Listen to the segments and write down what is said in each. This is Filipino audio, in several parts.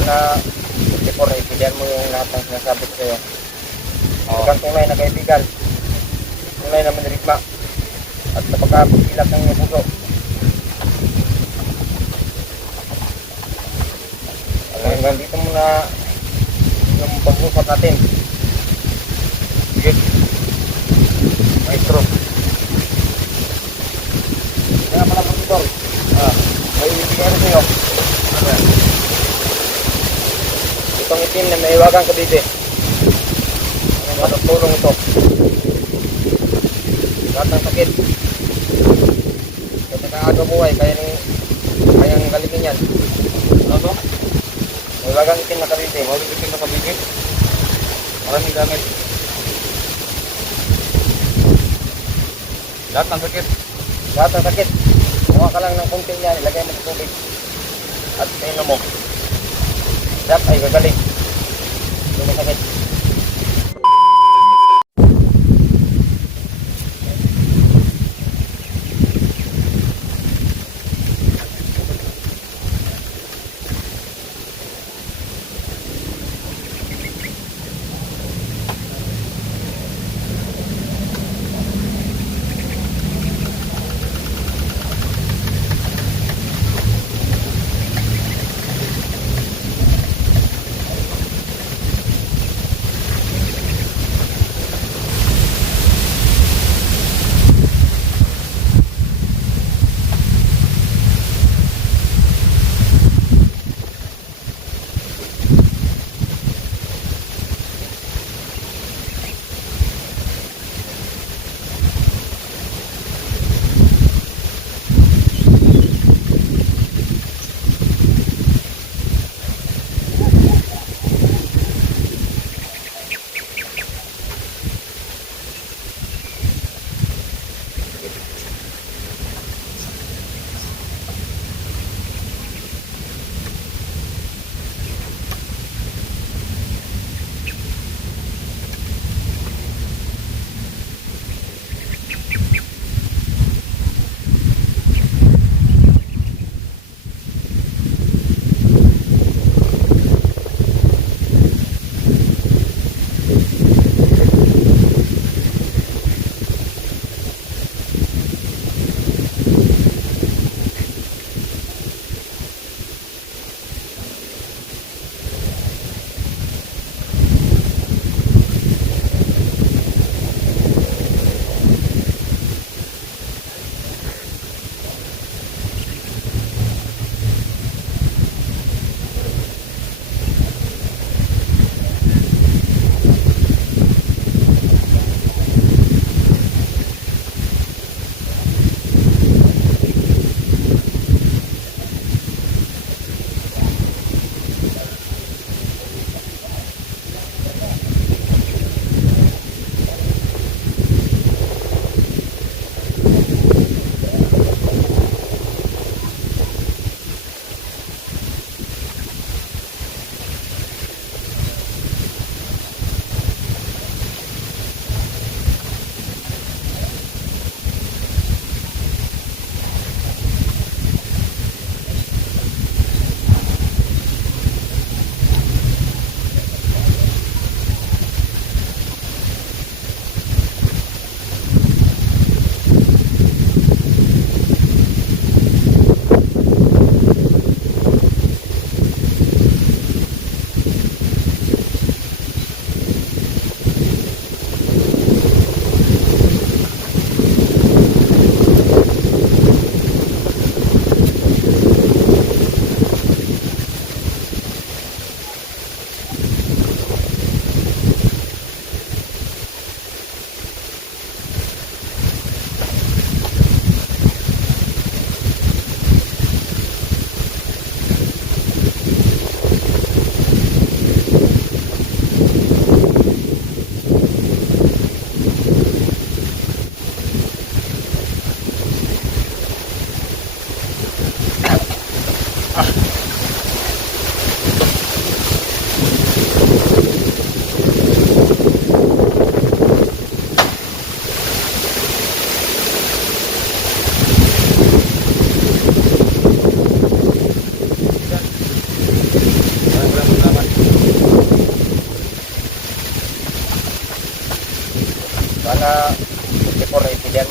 na before na ipigan mo yung lahat ng sinasabi ko sa'yo. Huwag kang tunay na kaibigan. Tunay na manirigma. At napagkapilat ng iyong puso. Hanggang dito muna yung pag-usap natin. Sige. Maestro. Kaya pala po dito. Ah, may ibigay ko sa'yo. Ano yan? Itong itim na may iwagang kabibi. Ang matutulong ito. Lahat ng sakit. Sa nakaagaw buhay, kaya ning kayang galingin yan. Ano to? May iwagang itim na kabibi. Huwag ipitin na kabigit. Maraming gamit. Lahat ng sakit. Lahat ng sakit. Kuha ka lang ng kunti yan, ilagay mo sa tubig. At painom mo. Lahat ay gagaling. Hindi sakit.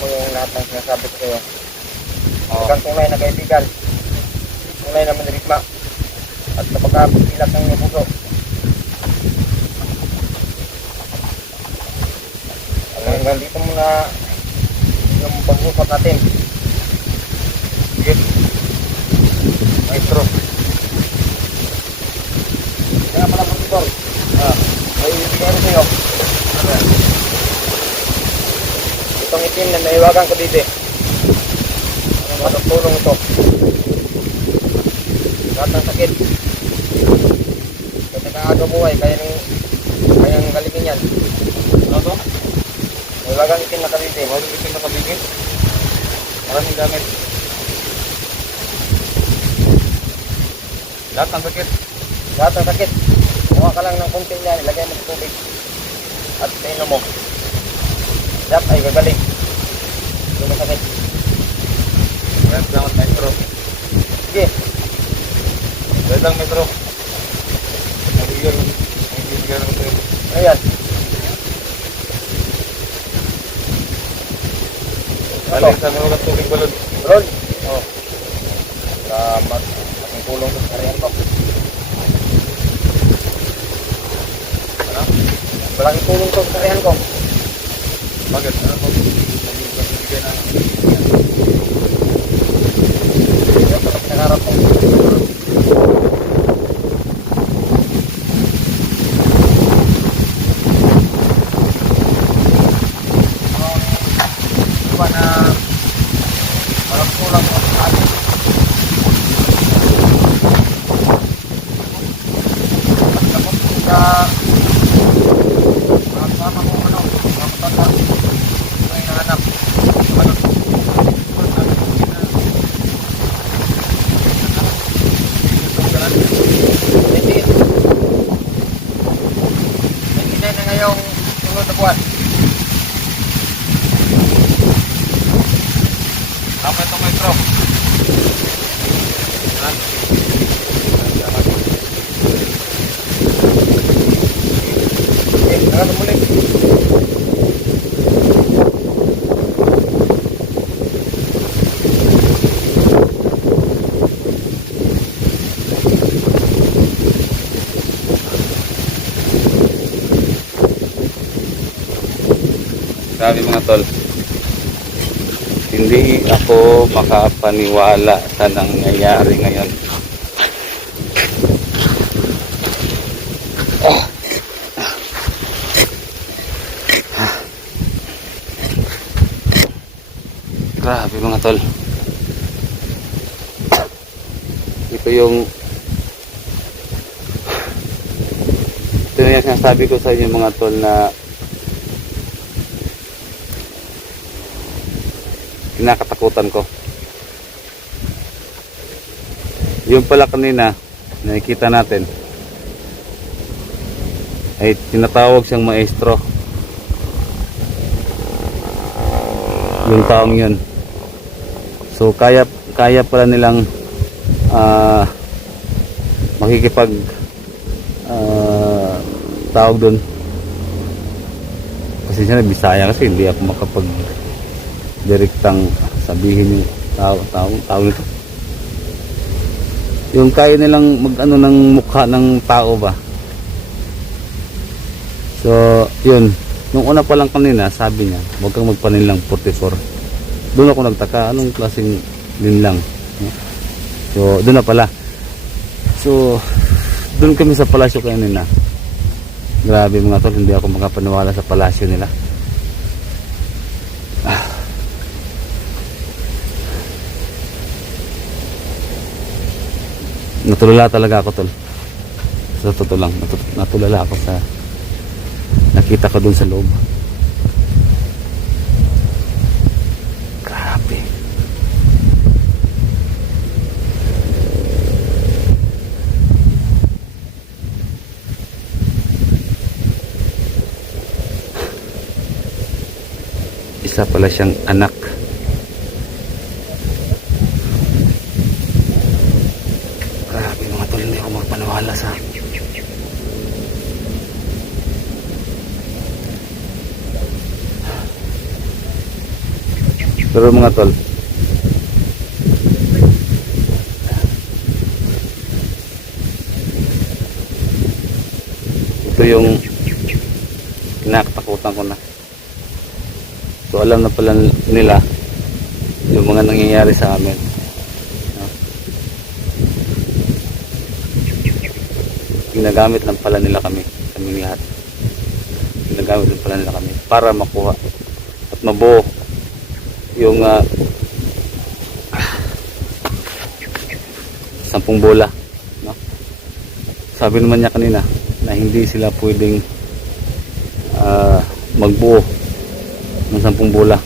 Mo yung lahat ng sinasabi ko sa'yo. Oo. Hanggang tunay na kaibigan. Tunay na mandirigma. At kapag pilak ng puso. Hanggang dito muna yung pag-usap natin. Sige. Maestro. Kaya pala po ito. Ah, may ibigay ko sa'yo. Ano yan? Itong itim na naiwagan ko dito. Ano matutulong ito? Lahat ng sakit. Kasi kaaga buhay, kaya nang kayang galingin yan. Ano to? Naiwagan itim na kabite. Huwag isin na kabigit. Maraming gamit. Lahat ng sakit. Lahat ng sakit. Kuha ka lang ng konti niya, ilagay mo sa tubig. At painom mo. Lahat ay gagaling. Hindi mo sakit. Maraming salamat, maestro. Sige, Dahil lang, maestro. Nabigyan. Nabigyan ako sa'yo. yan? Ano? Balik sa mga tubig balon. Ron, Oo. salamat. Malaking tulong sa kariyan ko. Ano? Malaking tulong sa kariyan ko. Bakit? Ano po? Nabigyan na. Yan pala pinakarap ko. Iba na parang kulang ako sa atin. At tapos sa mga kasama ko ano, mga matanda, may nahanap. Ano, Hindi. Hindi na ngayong sunod na buwan. Nakano muli. Grabe mga tol. Hindi ako makapaniwala sa nangyayari ngayon. Grabe mga tol. Ito yung ito yung sinasabi ko sa inyo mga tol na kinakatakutan ko. Yung pala kanina, nakikita natin, ay tinatawag siyang maestro. Yung taong yun. So, kaya, kaya pala nilang ah makikipag ah, tawag doon. Kasi siya Bisaya kasi hindi ako makapag direktang sabihin yung tao, tao, tao nito. Yung kaya nilang mag ano ng mukha ng tao ba. So, yun. Nung una pa lang kanina, sabi niya, huwag kang magpaninlang 44. Doon ako nagtaka, anong klaseng linlang? So, doon na pala. So, doon kami sa palasyo kanina. Grabe mga tol, hindi ako makapaniwala sa palasyo nila. Natulala talaga ako tol. Sa totoo lang natu- natulala ako sa nakita ko dun sa loob. Grabe. Isa pala siyang anak Grabe mga tol, hindi ako magpaniwala sa Pero mga tol, ito yung kinakatakutan ko na. So alam na pala nila yung mga nangyayari sa amin. Ginagamit lang pala nila kami, kaming lahat. Ginagamit lang pala nila kami para makuha at mabuo yung ah, sampung bola. No? Sabi naman niya kanina na hindi sila pwedeng ah, magbuo ng sampung bola.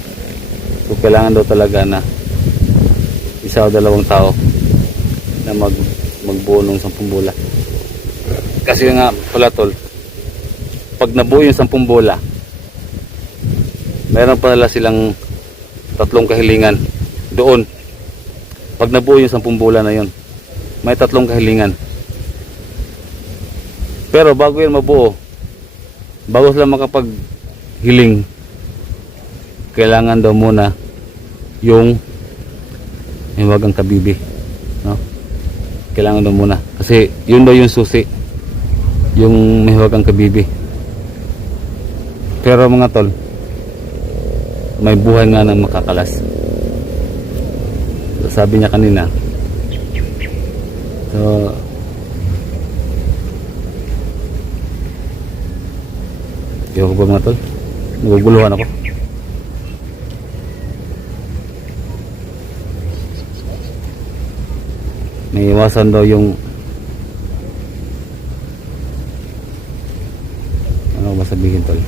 So kailangan daw talaga na isa o dalawang tao na mag magbuo ng sampung bola. Kasi nga pala tol, pag nabuo yung sampung bola, meron pala silang tatlong kahilingan doon. Pag nabuo yung sampung bola na yun, may tatlong kahilingan. Pero bago yan mabuo, bago sila makapaghiling, kailangan daw muna yung hiwagang kabibi. No? Kailangan daw muna. Kasi yun daw yung susi. Yung hiwagang kabibi. Pero mga tol, may buhay nga na makakalas. So, sabi niya kanina. So, Ewan ko ba mga tol? Naguguluhan ako. May iwasan daw yung ano ba sabihin tol?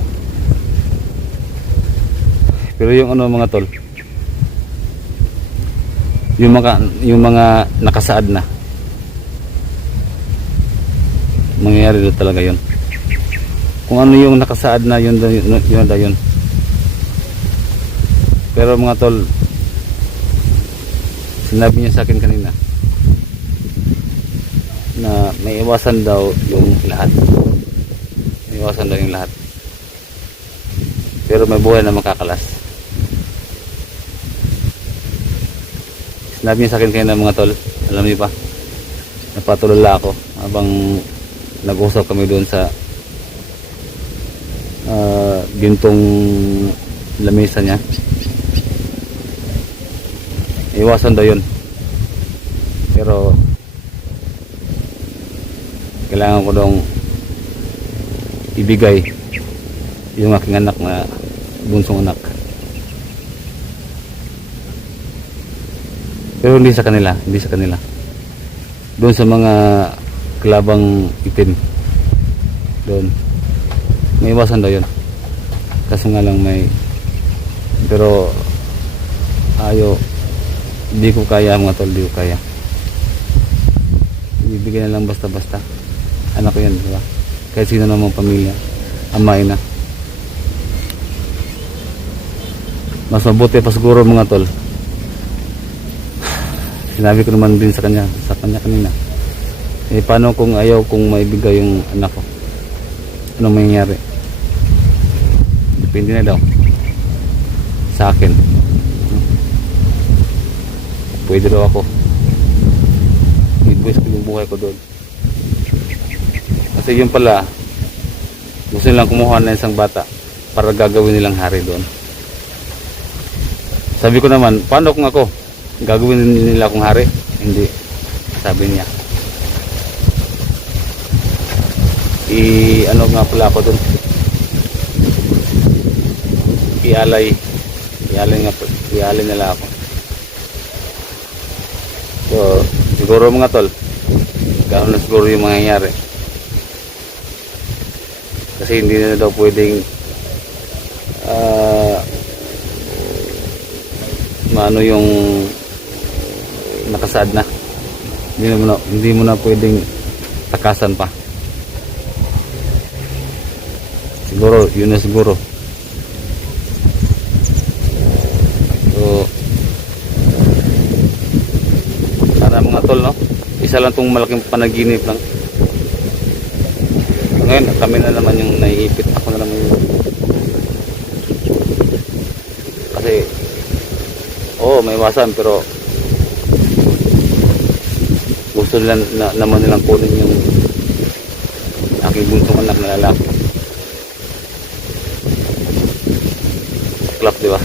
Pero yung ano mga tol, yung mga yung mga nakasaad na mangyayari daw talaga yun. Kung ano yung nakasaad na yun yun, yun, yun. pero mga tol sinabi niya sa akin kanina na may iwasan daw yung lahat. May iwasan daw yung lahat. Pero may buhay na makakalas sinabi niya sa akin kanina mga tol alam niyo ba napatulala ako habang nag-usap kami doon sa ah, gintong lamesa niya. Iwasan daw yun. Pero kailangan ko dong ibigay yung aking anak na bunsong anak pero hindi sa kanila hindi sa kanila. Doon sa mga klabang itim. Doon. May iwasan daw yun. Kaso nga lang may pero ayo hindi ko kaya mga tol hindi ko kaya. Ibibigay na lang basta basta anak ko yan di ba? Kahit sino namang pamilya amay na. Mas mabuti pa siguro mga tol sinabi ko naman din sa kanya sa kanya kanina eh paano kung ayaw kung maibigay yung anak ko? Anong mangyayari? Depende na daw sa akin. Pwede daw ako. I-invest ko yung buhay ko doon. Kasi yun pala gusto nilang kumuha na isang bata para gagawin nilang hari doon. Sabi ko naman paano kung ako gagawin nila akong hari. Hindi. Sabi niya. I ano nga pala ako doon ialay ialay nga ialay nila ako. So siguro mga tol gano'n na siguro yung mangyayari. Kasi hindi na daw pwedeng ah maano yung nakasad na. Hindi mo na, hindi mo na pwedeng takasan pa. Siguro yun na siguro. So sana mga tol no? Isa lang tong malaking panaginip lang. Ngayon kami na naman yung naiipit. Ako na naman yung kasi Oo, may iwasan pero gusto nila na, naman nilang kunin yung aking buntong anak na lalaki. Klap, di ba?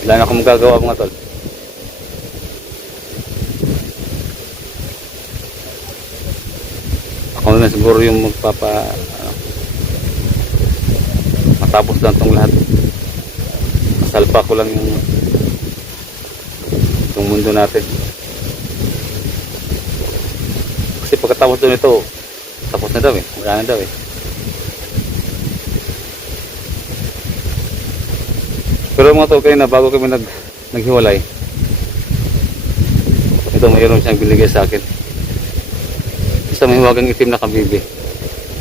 Wala na akong magagawa mga tol. Ako na siguro yung magpapa ano, matapos lang tong lahat. Masalpa ko lang yung yung mundo natin. Kasi pagkatapos doon ito, tapos na daw eh. Wala na daw eh. Pero mga tol, kayo na bago kami nag, naghiwalay, ito mayroon siyang binigay sa akin. Isa may huwagang itim na kabibi.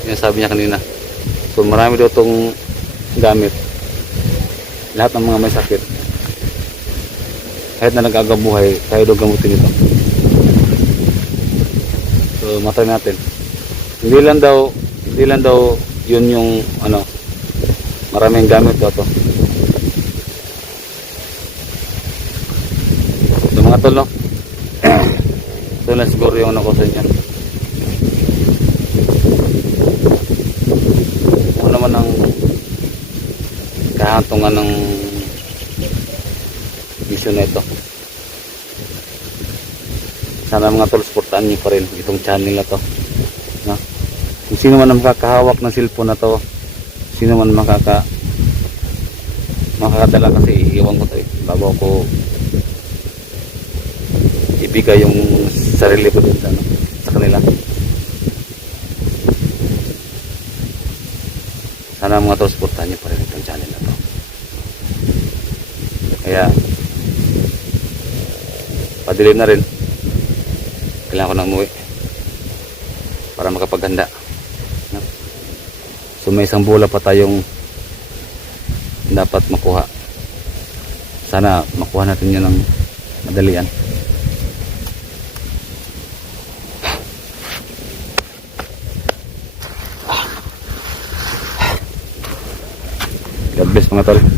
Yan sabi niya kanina. So marami daw itong gamit. Lahat ng mga may sakit. Kahit na nagagabuhay, tayo daw gamutin ito. So matay natin. Hindi lang daw, hindi lang daw yun yung ano, maraming gamit daw to. So mga tol, no? Ito na siguro yung ano ko sa inyo. Ano naman ang kahantungan ng vision na ito. Sana mga tol, supportahan niyo pa rin itong channel na to. No? Kung sino man ang makakahawak ng cellphone na to, sino man makaka makakadala kasi iiwan ko to eh, bago ako ibigay yung sarili ko dun ano, sa kanila. Sana mga tol, supportahan niyo pa rin itong channel na to. Kaya, padilim na rin. Kailangan ko na umuwi para makapaghanda. So may isang bola pa tayong dapat makuha. Sana makuha natin yun ng madalian. God bless mga tol.